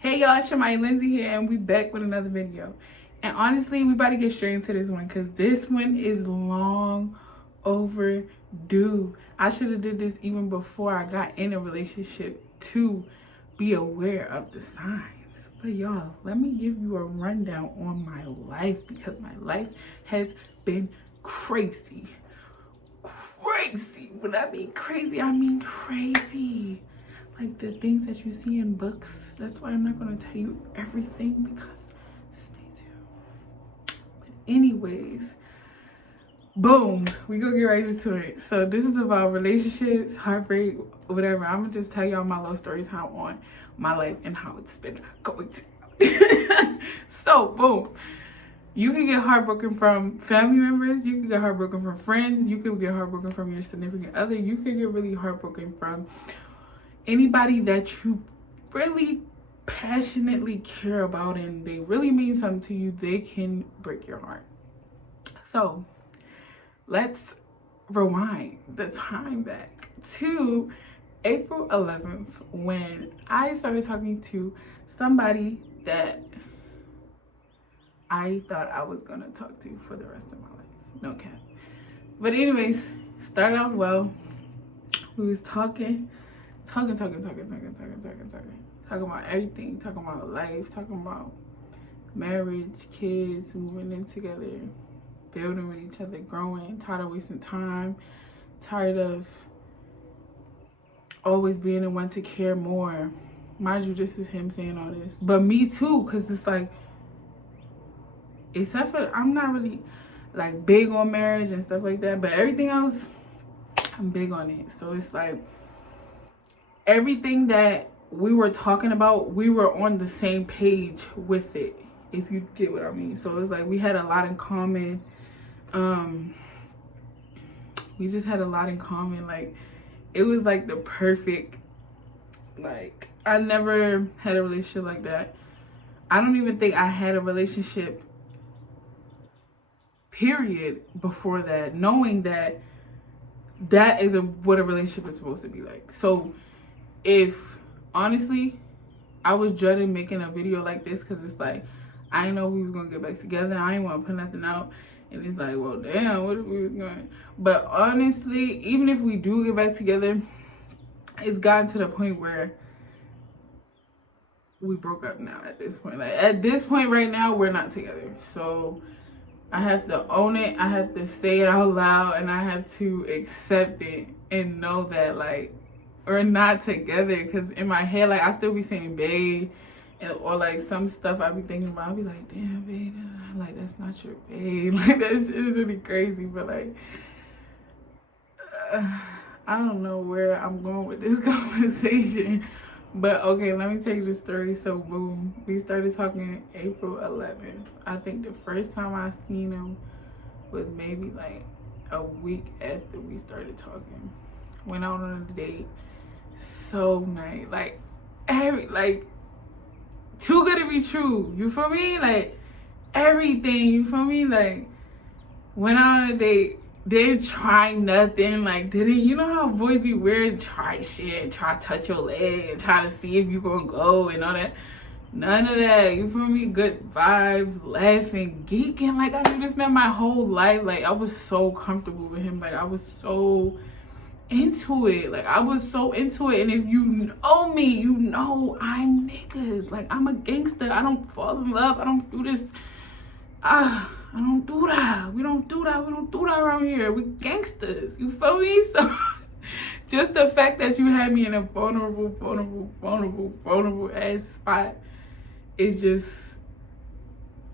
Hey y'all, it's Shamaya Lindsay here, and we back with another video. And honestly, we about to get straight into this one because this one is long overdue. I should have did this even before I got in a relationship to be aware of the signs. But y'all, let me give you a rundown on my life because my life has been crazy. When I mean crazy, I mean crazy. Like the things that you see in books. That's why I'm not going to tell you everything because stay tuned. But anyways, boom, we gonna get right into it. So this is about relationships, heartbreak, whatever. I'm gonna just tell y'all my love stories, how on my life and how it's been going to. So boom. You can get heartbroken from family members. You can get heartbroken from friends. You can get heartbroken from your significant other. You can get really heartbroken from anybody that you really passionately care about and they really mean something to you. They can break your heart. So let's rewind the time back to April 11th when I started talking to somebody that I thought I was gonna talk to for the rest of my life. No cap. But anyways, started off well. We was talking about everything, talking about life, talking about marriage, kids, moving in together, building with each other, growing, tired of wasting time, tired of always being the one to care more. Mind you, this is him saying all this, but me too, because it's like, except for I'm not really like big on marriage and stuff like that, but everything else I'm big on it. So it's like everything that we were talking about, we were on the same page with it, if you get what I mean. So it's like we had a lot in common. We just had a lot in common. Like it was like the perfect, like I never had a relationship like that. I don't even think I had a relationship period before that, knowing that that is what a relationship is supposed to be like. So if honestly I was dreading making a video like this because it's like I didn't know if we was gonna get back together. I didn't want to put nothing out, and it's like, well damn, what if we was going? But honestly, even if we do get back together, it's gotten to the point where we broke up now. At this point, like at this point right now, we're not together. So I have to own it, I have to say it out loud, and I have to accept it and know that like we're not together. Because in my head, like I still be saying babe, or like some stuff I be thinking about, I'll be like, damn babe, like that's not your babe. Like that shit is really crazy. But like I don't know where I'm going with this conversation. But okay, let me tell you the story. So boom, we started talking April 11th. I think the first time I seen him was maybe like a week after we started talking. Went out on a date. So nice. Like too good to be true. You feel me? Like everything, you feel me? Like went out on a date. Didn't try nothing, like didn't, you know how boys be weird, try shit, try to touch your leg and try to see if you gonna go and all that. None of that, you feel me? Good vibes, laughing, geeking. Like I knew this man my whole life. Like I was so comfortable with him. Like I was so into it. Like I was so into it. And if you know me, you know I'm niggas. Like I'm a gangster. I don't fall in love. I don't do this. I don't do that. We don't do that. We don't do that around here. We gangsters. You feel me? So just the fact that you had me in a vulnerable ass spot is just,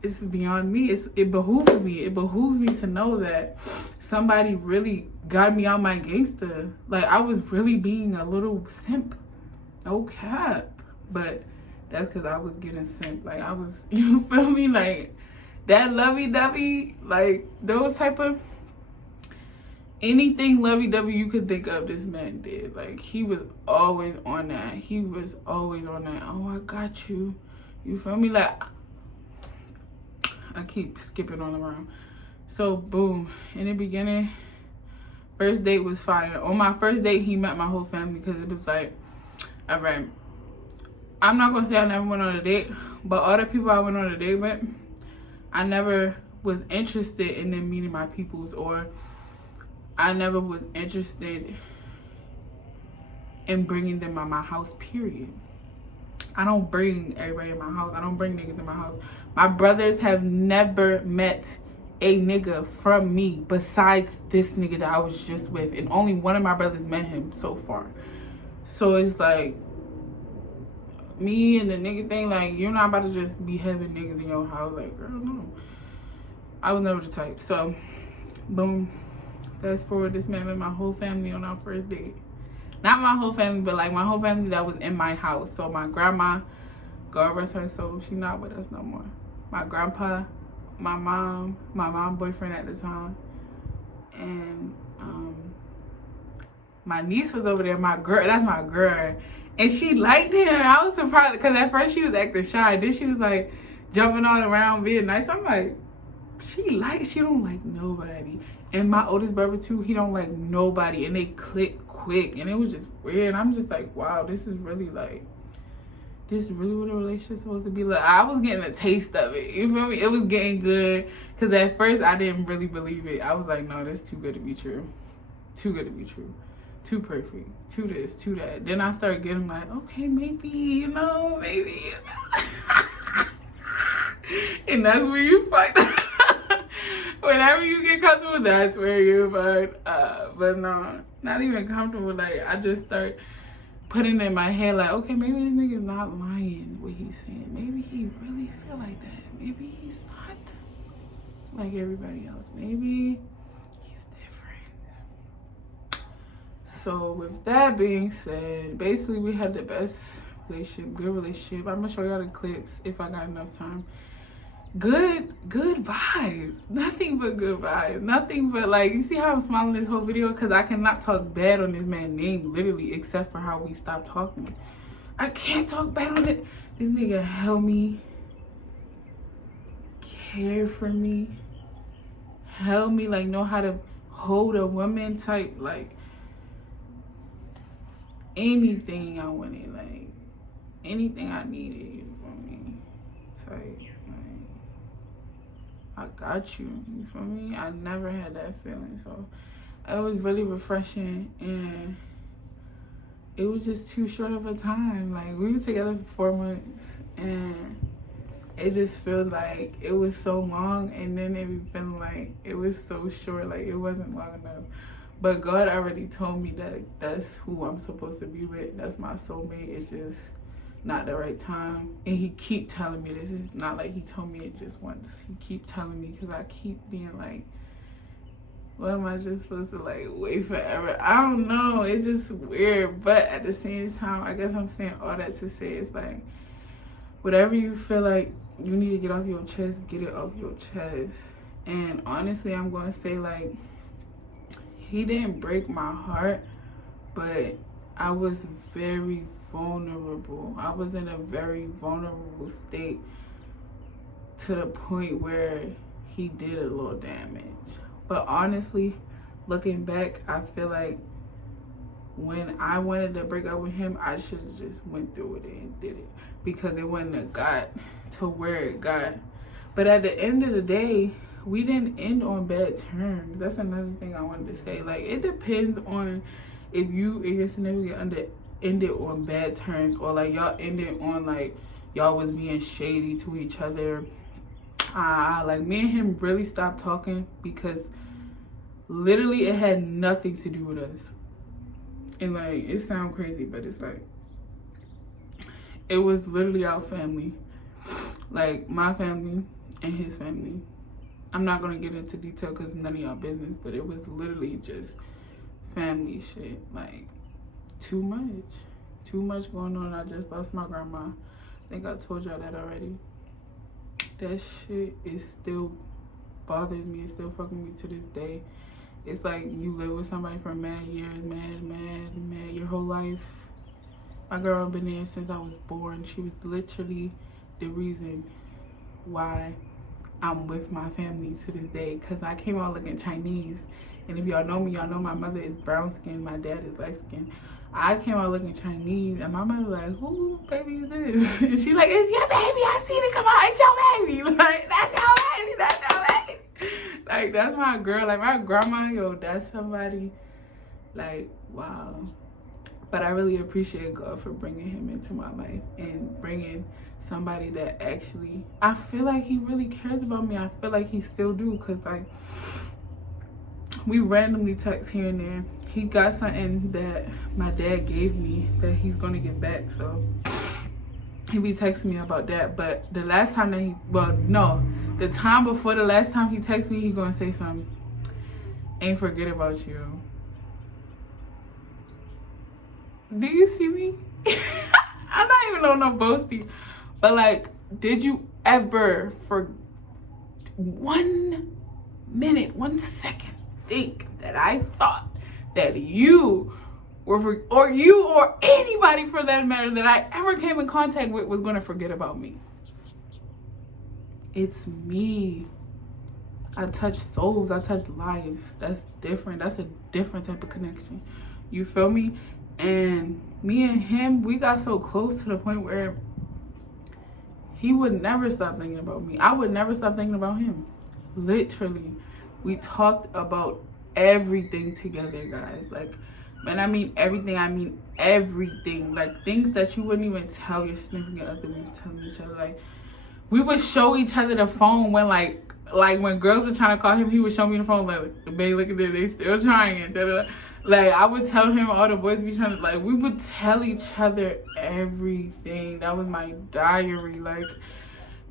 it's beyond me. It behooves me. It behooves me to know that somebody really got me out my gangster. Like I was really being a little simp. No cap. But that's because I was getting simp. Like I was, you feel me? Like that lovey-dovey, like those type of, anything lovey-dovey you could think of, this man did. Like he was always on that. He was always on that. Oh, I got you. You feel me? Like I keep skipping on around. So boom, in the beginning, first date was fire. On my first date, he met my whole family because it was like, all right, I'm not gonna say I never went on a date, but all the people I went on a date with, I never was interested in them meeting my peoples, or I never was interested in bringing them at my house, period. I don't bring everybody in my house. I don't bring niggas in my house. My brothers have never met a nigga from me besides this nigga that I was just with, and only one of my brothers met him so far. So it's like, me and the nigga thing, like, you're not about to just be having niggas in your house. Like, girl, no. I was never the type. So, boom. Fast forward, this man met my whole family on our first date. Not my whole family, but like my whole family that was in my house. So my grandma, God rest her soul, she not with us no more. My grandpa, my mom boyfriend at the time, and my niece was over there. My girl, that's my girl, and she liked him. I was surprised because at first she was acting shy. Then she was like jumping all around, being nice. I'm like, she don't like nobody. And my oldest brother too, he don't like nobody, and they click quick, and it was just weird. I'm just like, wow, this is really what a relationship's supposed to be like. I was getting a taste of it, you feel me? It was getting good, because at first I didn't really believe it. I was like, no, that's too good to be true. Too good to be true. Too perfect. Too this, too that. Then I started getting like, okay, maybe. And that's where you fucked up. Whenever you get comfortable, that's where you fucked up. But no, not even comfortable. Like, I just start putting in my head like, okay, maybe this nigga's not lying what he's saying. Maybe he really feel like that. Maybe he's not like everybody else. Maybe he's different. So with that being said, basically we had the best relationship, good relationship. I'm gonna show y'all the clips if I got enough time. Good vibes. Nothing but good vibes. Nothing but, like, you see how I'm smiling this whole video? Because I cannot talk bad on this man's name, literally, except for how we stopped talking. I can't talk bad on it. This nigga held me, cared for me, held me, like, know how to hold a woman type, like, anything I wanted, like, anything I needed, you feel me? Type. I got you feel me? I never had that feeling, so it was really refreshing, and it was just too short of a time. Like, we were together for 4 months, and it just felt like it was so long, and then it be feeling like it was so short, like it wasn't long enough. But God already told me that that's who I'm supposed to be with. That's my soulmate. It's just not the right time, and he keep telling me this. It's not like he told me it just once. He keep telling me, because I keep being like, what am I just supposed to like wait forever? I don't know, it's just weird. But at the same time, I guess I'm saying all that to say it's like, whatever you feel like you need to get off your chest, get it off your chest. And honestly, I'm going to say, like, he didn't break my heart, but I was very vulnerable. I was in a very vulnerable state, to the point where he did a little damage. But honestly, looking back, I feel like when I wanted to break up with him, I should have just went through with it and did it, because it wouldn't have got to where it got. But at the end of the day, we didn't end on bad terms. That's another thing I wanted to say. Like, it depends on if you and your significant ended on bad terms, or like y'all ended on like y'all was being shady to each other. Like, me and him really stopped talking because literally it had nothing to do with us. And like, it sounds crazy, but it's like, it was literally our family, like my family and his family. I'm not gonna get into detail because none of y'all business, but it was literally just family shit. Like, too much going on. I just lost my grandma. I think I told y'all that already. That shit is still bothers me. It's still fucking me to this day. It's like you live with somebody for mad years, mad your whole life. My girl been there since I was born. She was literally the reason why I'm with my family to this day, because I came out looking Chinese. And if y'all know me, y'all know my mother is brown skin, my dad is light skin. I came out looking Chinese, and my mother like, who baby is this? And she like, it's your baby. I seen it come out. It's your baby. Like, that's your baby. That's your baby. Like, that's my girl. Like, my grandma, yo, that's somebody. Like, wow. But I really appreciate God for bringing him into my life and bringing somebody that actually, I feel like he really cares about me. I feel like he still do, because like, we randomly text here and there. He got something that my dad gave me that he's gonna get back, so he be texting me about that. But the last time that he, well, no, the time before the last time he texted me, he gonna say something, ain't forget about you. Do you see me? I'm not even on no boasting, but like, did you ever for 1 minute, 1 second think that I thought that you were, or you or anybody for that matter that I ever came in contact with was gonna forget about me? It's me. I touch souls, I touch lives. That's different. That's a different type of connection. You feel me? And me and him, we got so close to the point where he would never stop thinking about me. I would never stop thinking about him. Literally, we talked about everything together, guys. Like, when I mean everything, I mean everything. Like, things that you wouldn't even tell your significant other, we was telling each other. Like, we would show each other the phone when like when girls were trying to call him, he would show me the phone like, babe, look at this, they still trying. Da-da-da. Like, I would tell him, all the boys be trying to, like, we would tell each other everything. That was my diary. Like,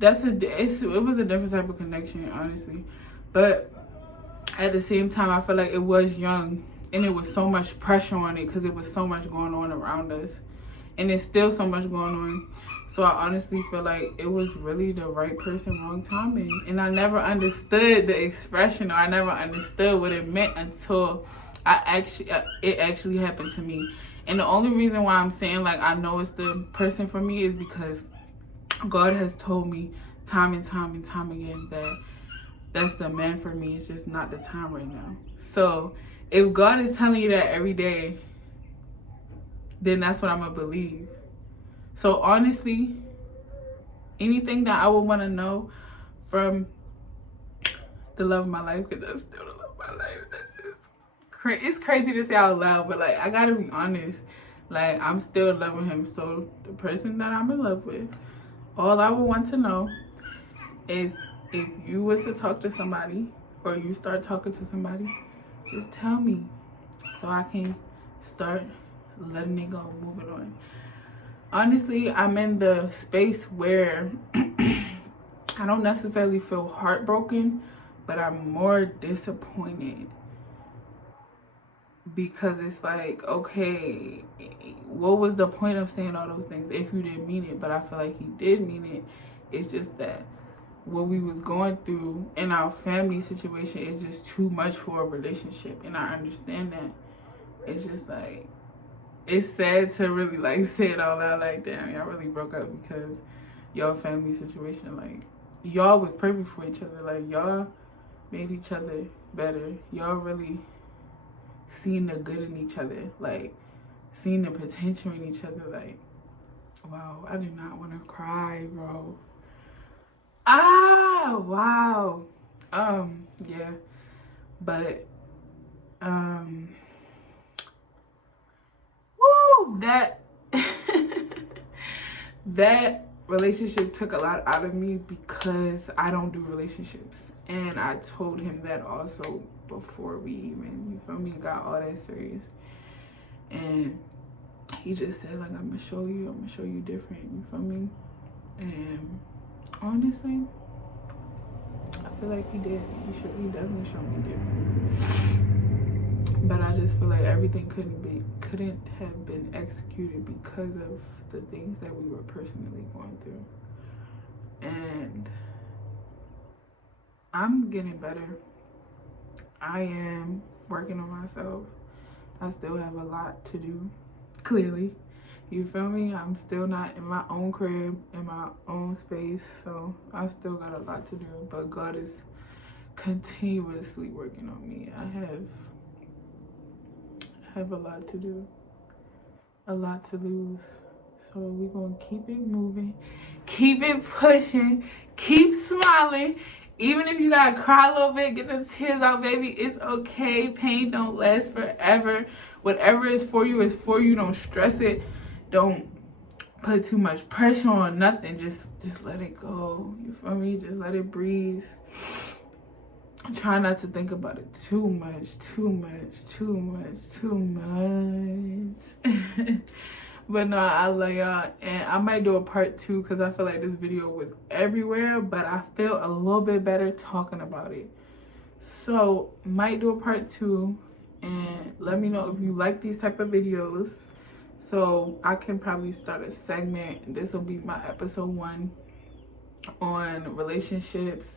it was a different type of connection, honestly. But at the same time, I feel like it was young, and it was so much pressure on it because it was so much going on around us, and there's still so much going on. So I honestly feel like it was really the right person, wrong timing. And I never understood the expression, or I never understood what it meant until it actually happened to me. And the only reason why I'm saying like I know it's the person for me is because God has told me time and time and time again that that's the man for me. It's just not the time right now. So if God is telling you that every day, then that's what I'm gonna believe. So honestly, anything that I would want to know from the love of my life, because that's still the love of my life, that's just it's crazy to say out loud, but like, I gotta be honest, like, I'm still loving him. So the person that I'm in love with, all I would want to know is if you was to talk to somebody, or you start talking to somebody, just tell me so I can start letting it go, moving on. Honestly, I'm in the space where I don't necessarily feel heartbroken, but I'm more disappointed, because it's like, okay, what was the point of saying all those things if you didn't mean it? But I feel like he did mean it. It's just that what we was going through in our family situation is just too much for a relationship, and I understand that. It's just like, it's sad to really like say it out loud, like, damn, y'all really broke up because y'all family situation, like, y'all was perfect for each other. Like, y'all made each other better. Y'all really seen the good in each other, like, seen the potential in each other. Like, wow, I do not want to cry, bro. Wow. Yeah, but woo, that that relationship took a lot out of me, because I don't do relationships, and I told him that also before we even, you feel me, got all that serious. And he just said, like, I'm gonna show you different, you feel me? And honestly, I feel like he did. He definitely showed me different. But I just feel like everything couldn't have been executed because of the things that we were personally going through. And I'm getting better. I am working on myself. I still have a lot to do, clearly. You feel me? I'm still not in my own crib, in my own space, so I still got a lot to do. But God is continuously working on me. I have a lot to do. a lot to lose. So we're going to keep it moving, keep it pushing, keep smiling. Even if you got to cry a little bit, get the tears out, baby, it's okay. Pain don't last forever. Whatever is for you is for you. Don't stress it. Don't put too much pressure on nothing. Just let it go. You feel me? Just let it breathe. Try not to think about it too much. But no, I love y'all, and I might do a part 2 because I feel like this video was everywhere, but I feel a little bit better talking about it. So might do a part 2, and let me know if you like these type of videos, so I can probably start a segment. This will be my episode 1 on relationships,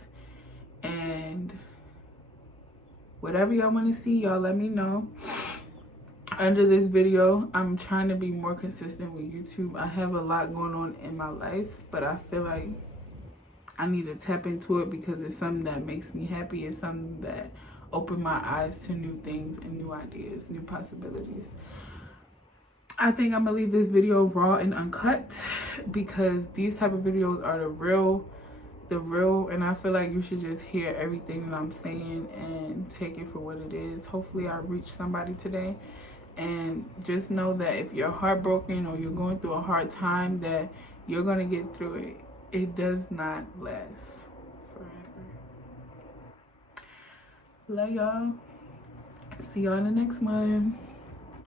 and whatever y'all want to see, y'all let me know under this video. I'm trying to be more consistent with YouTube. I have a lot going on in my life, but I feel like I need to tap into it because it's something that makes me happy. It's something that opened my eyes to new things and new ideas, new possibilities. I think I'm gonna leave this video raw and uncut because these type of videos are the real, and I feel like you should just hear everything that I'm saying and take it for what it is. Hopefully I reach somebody today. And just know that if you're heartbroken or you're going through a hard time, that you're going to get through it. It does not last forever. Love y'all. See y'all in the next one.